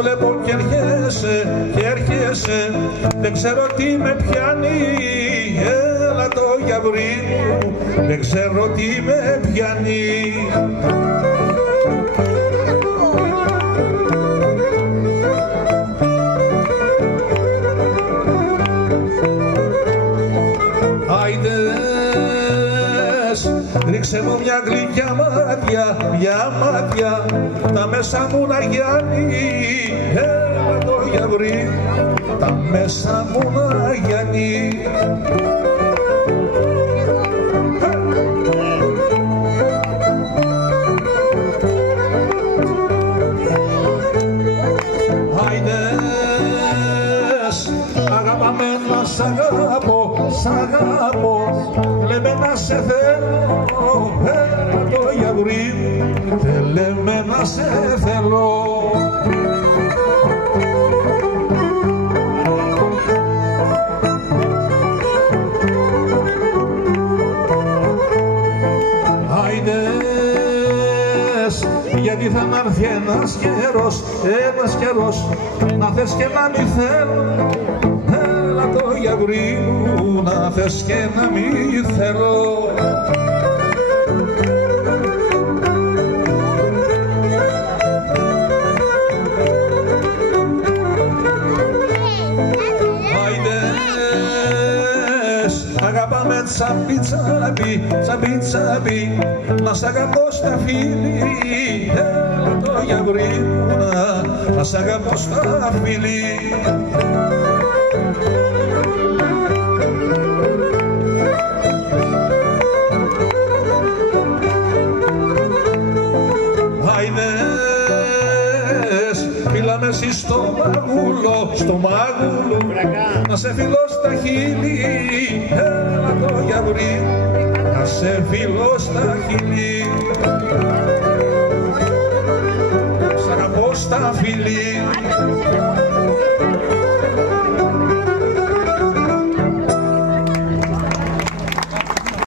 βλέπω και έρχεσαι, δεν ξέρω τι με πιάνει, έλα το γιαυρί μου, δεν ξέρω τι με πιάνει. Ρίξε μου μια γλυκιά μάτια, τα μέσα μου να γιάνει, έλα το γιαυρί, τα μέσα μου να γιάνει. Άιντες, αγαπάμε να σ' αγαπώ, λέμε να σε θέλω, έλα το γιαυρί, λέμε να σε θέλω. Άιντες, γιατί θα να έρθει ένας καιρός, να θες και να μη θέλω, έλα το γιαυρί μου, να θες και να μη θέλω. Αγαπάμε τσαμπί, να σ' αγαπώ στα φίλη, έλα το γιαυρί μου, να σ' αγαπώ στα φίλη. Άιντες, φύλαμε εσύ στο μάγουλο, να σε φιλώ στα χείλη, έλα το γιαυρί, να σε φιλώ στα χείλη.